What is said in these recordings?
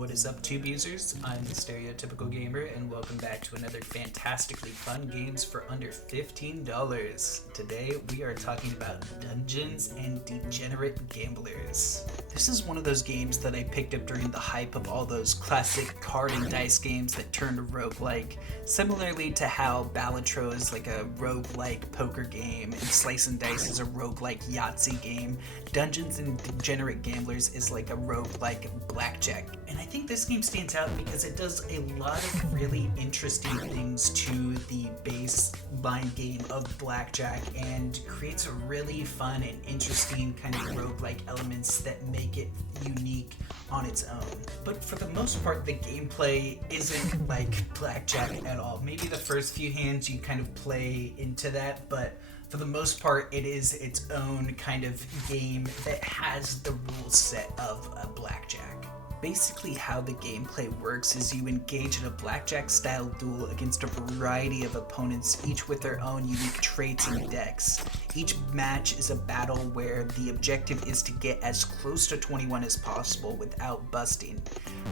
What is up, Tube users? I'm the Stereotypical Gamer, and welcome back to another fantastically fun games for under $15. Today, we are talking about Dungeons and Degenerate Gamblers. This is one of those games that I picked up during the hype of all those classic card and dice games that turned roguelike, similarly to how Balatro is like a roguelike poker game and Slice and Dice is a roguelike Yahtzee game. Dungeons and Degenerate Gamblers is like a roguelike blackjack. And I think this game stands out because it does a lot of really interesting things to the baseline game of blackjack and creates a really fun and interesting kind of roguelike elements that make it unique on its own. But for the most part, the gameplay isn't like blackjack at all. Maybe the first few hands you kind of play into that, but for the most part, it is its own kind of game that has the rule set of a blackjack. Basically, how the gameplay works is you engage in a blackjack-style duel against a variety of opponents, each with their own unique traits and decks. Each match is a battle where the objective is to get as close to 21 as possible without busting.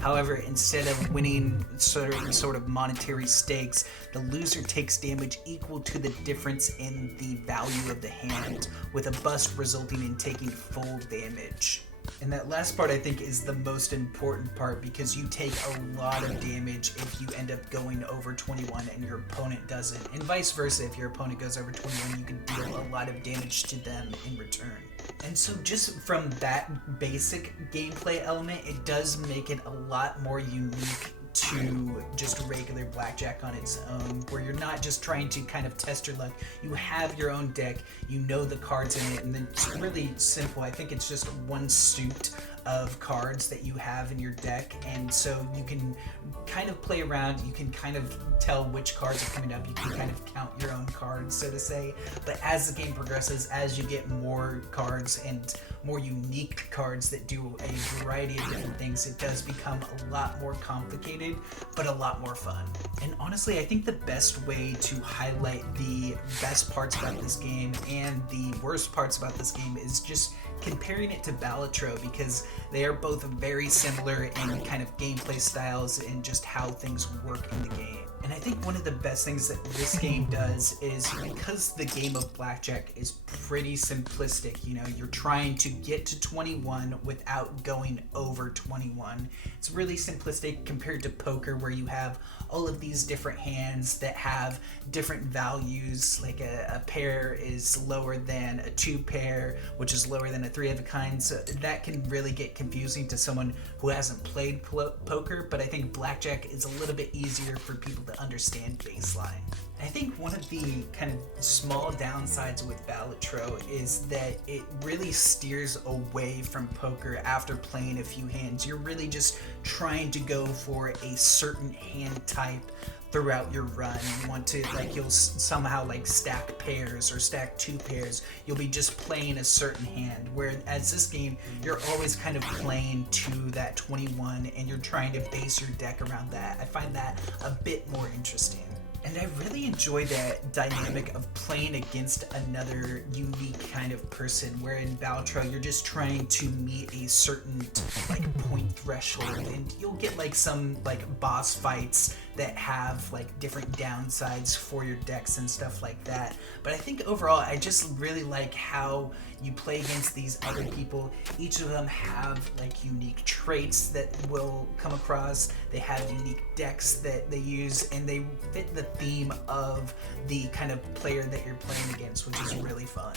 However, instead of winning certain sort of monetary stakes, the loser takes damage equal to the difference in the value of the hand, with a bust resulting in taking full damage. And that last part, I think, is the most important part because you take a lot of damage if you end up going over 21 and your opponent doesn't. And vice versa, if your opponent goes over 21, you can deal a lot of damage to them in return. And so just from that basic gameplay element, it does make it a lot more unique to just regular blackjack on its own, where you're not just trying to kind of test your luck. You have your own deck, you know the cards in it, and then it's really simple. I think it's just one suit of cards that you have in your deck, and so you can kind of play around, you can kind of tell which cards are coming up, you can kind of count your own cards, so to say. But as the game progresses, as you get more cards and more unique cards that do a variety of different things, it does become a lot more complicated, but a lot more fun. And honestly, I think the best way to highlight the best parts about this game and the worst parts about this game is just comparing it to Balatro, because they are both very similar in kind of gameplay styles and just how things work in the game. And I think one of the best things that this game does is, because the game of blackjack is pretty simplistic, you know, you're trying to get to 21 without going over 21. It's really simplistic compared to poker, where you have all of these different hands that have different values, like a pair is lower than a two pair, which is lower than a three of a kind, so that can really get confusing to someone who hasn't played poker, but I think blackjack is a little bit easier for people to understand baseline. I think one of the kind of small downsides with Balatro is that it really steers away from poker after playing a few hands. You're really just trying to go for a certain hand type throughout your run. You want to, like, you'll somehow like stack pairs or stack two pairs. You'll be just playing a certain hand, whereas this game, you're always kind of playing to that 21 and you're trying to base your deck around that. I find that a bit more interesting. And I really enjoy that dynamic of playing against another unique kind of person, where in Balatro you're just trying to meet a certain like point threshold, and you'll get like some like boss fights that have like different downsides for your decks and stuff like that. But I think overall, I just really like how you play against these other people. Each of them have like unique traits that will come across. They have unique decks that they use, and they fit the theme of the kind of player that you're playing against, which is really fun.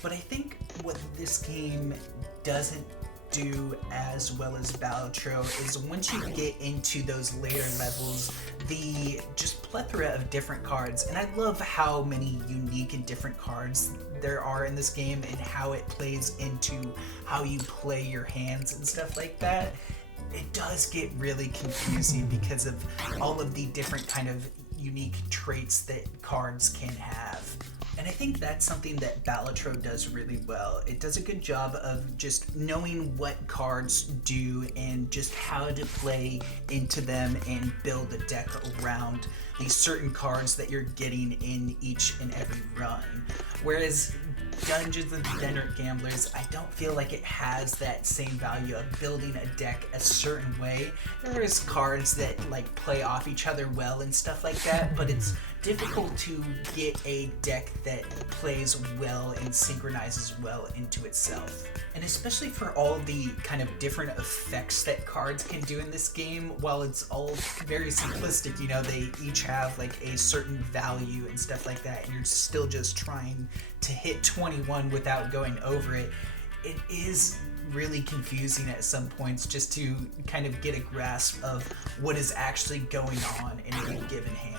But I think what this game doesn't do as well as Balatro is, once you get into those later levels, the just plethora of different cards, and I love how many unique and different cards there are in this game and how it plays into how you play your hands and stuff like that. It does get really confusing because of all of the different kind of unique traits that cards can have. And I think that's something that Balatro does really well. It does a good job of just knowing what cards do and just how to play into them and build a deck around these certain cards that you're getting in each and every run. Whereas Dungeons and Degenerate Gamblers, I don't feel like it has that same value of building a deck a certain way. There's cards that like play off each other well and stuff like that, but it's difficult to get a deck that plays well and synchronizes well into itself. And especially for all the kind of different effects that cards can do in this game, while it's all very simplistic, you know, they each have like a certain value and stuff like that, and you're still just trying to hit 21 without going over it. It is really confusing at some points just to kind of get a grasp of what is actually going on in a given hand.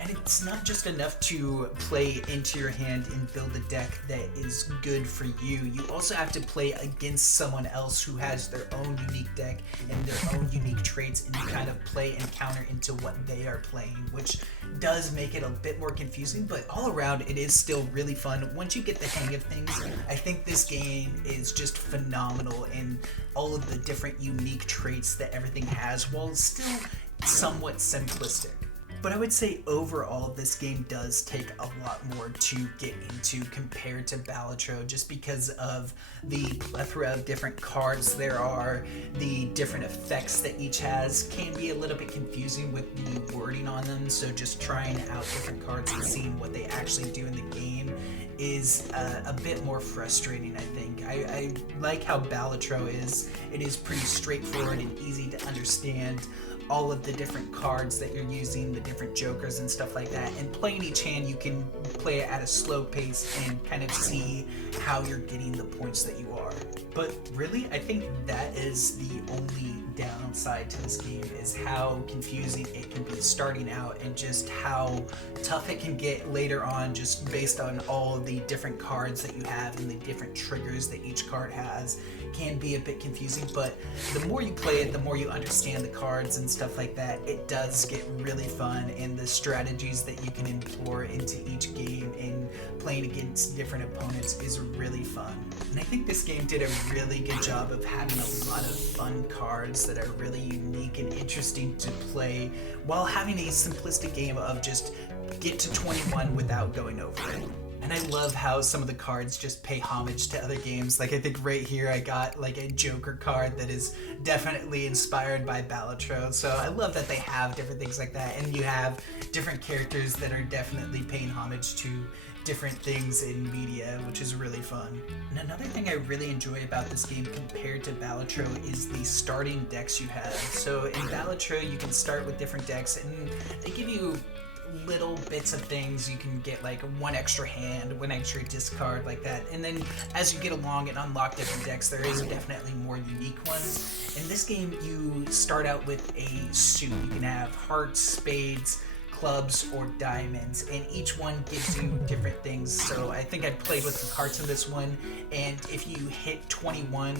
And it's not just enough to play into your hand and build a deck that is good for you. You also have to play against someone else who has their own unique deck and their own unique traits, and you kind of play and counter into what they are playing, which does make it a bit more confusing, but all around it is still really fun. Once you get the hang of things, I think this game is just phenomenal in all of the different unique traits that everything has, while still somewhat simplistic. But I would say overall this game does take a lot more to get into compared to Balatro, just because of the plethora of different cards there are, the different effects that each has can be a little bit confusing with the wording on them, so just trying out different cards and seeing what they actually do in the game is a bit more frustrating, I think. I like how Balatro is. It is pretty straightforward and easy to understand all of the different cards that you're using, the different jokers and stuff like that, and playing each hand you can play it at a slow pace and kind of see how you're getting the points that you are. But really, I think that is the only downside to this game, is how confusing it can be starting out and just how tough it can get later on, just based on all the different cards that you have and the different triggers that each card has. Can be a bit confusing, but the more you play it, the more you understand the cards and stuff like that. It does get really fun, and the strategies that you can employ into each game and playing against different opponents is really fun. And I think this game did a really good job of having a lot of fun cards that are really unique and interesting to play, while having a simplistic game of just get to 21 without going over it. And I love how some of the cards just pay homage to other games. Like, I think right here I got like a Joker card that is definitely inspired by Balatro. So I love that they have different things like that. And you have different characters that are definitely paying homage to different things in media, which is really fun. And another thing I really enjoy about this game compared to Balatro is the starting decks you have. So in Balatro you can start with different decks, and they give you little bits of things. You can get like one extra hand, one extra discard, like that, and then as you get along and unlock different decks, there is definitely more unique ones. In this game you start out with a suit. You can have hearts, spades, clubs, or diamonds, and each one gives you different things. So I think I played with the cards in this one, and if you hit 21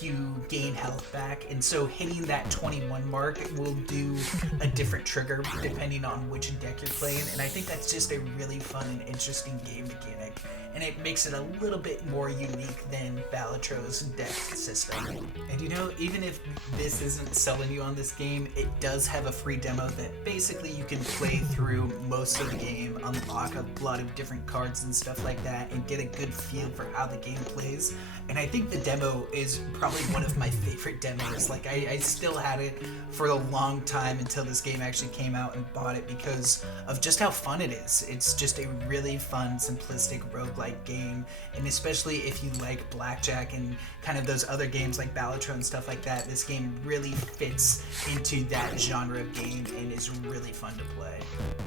you gain health back, and so hitting that 21 mark will do a different trigger depending on which deck you're playing. And I think that's just a really fun and interesting game mechanic, and it makes it a little bit more unique than Balatro's deck system. And you know, even if this isn't selling you on this game, it does have a free demo that basically you can play through most of the game, unlock a lot of different cards and stuff like that, and get a good feel for how the game plays. And I think the demo is probably one of my favorite demos. Like, I still had it for a long time until this game actually came out and bought it, because of just how fun it is. It's just a really fun, simplistic roguelike game, and especially if you like blackjack and kind of those other games like Balatro and stuff like that, this game really fits into that genre of game and is really fun to play.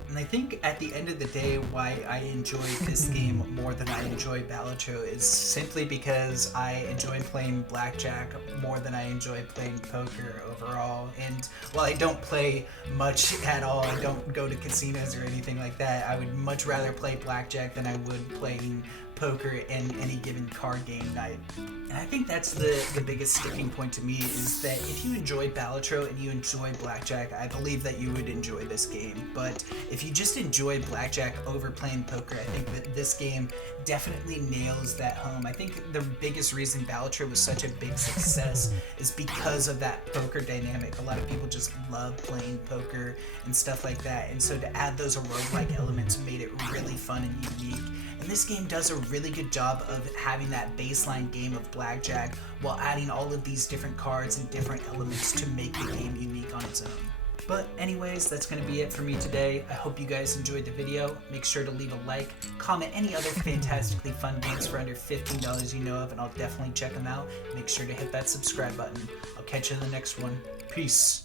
And I think at the end of the day, why I enjoy this game more than I enjoy Balatro is simply because I enjoy playing blackjack more than I enjoy playing poker overall. And while I don't play much at all, I don't go to casinos or anything like that, I would much rather play blackjack than I would playing poker and any given card game night. And I think that's the biggest sticking point to me, is that if you enjoy Balatro and you enjoy blackjack, I believe that you would enjoy this game. But if you just enjoy blackjack over playing poker, I think that this game definitely nails that home. I think the biggest reason Balatro was such a big success is because of that poker dynamic. A lot of people just love playing poker and stuff like that, and so to add those roguelike elements made it really fun and unique. And this game does a really good job of having that baseline game of blackjack while adding all of these different cards and different elements to make the game unique on its own. But anyways, that's going to be it for me today. I hope you guys enjoyed the video. Make sure to leave a like, comment any other fantastically fun games for under $15 you know of, and I'll definitely check them out. Make sure to hit that subscribe button. I'll catch you in the next one. Peace.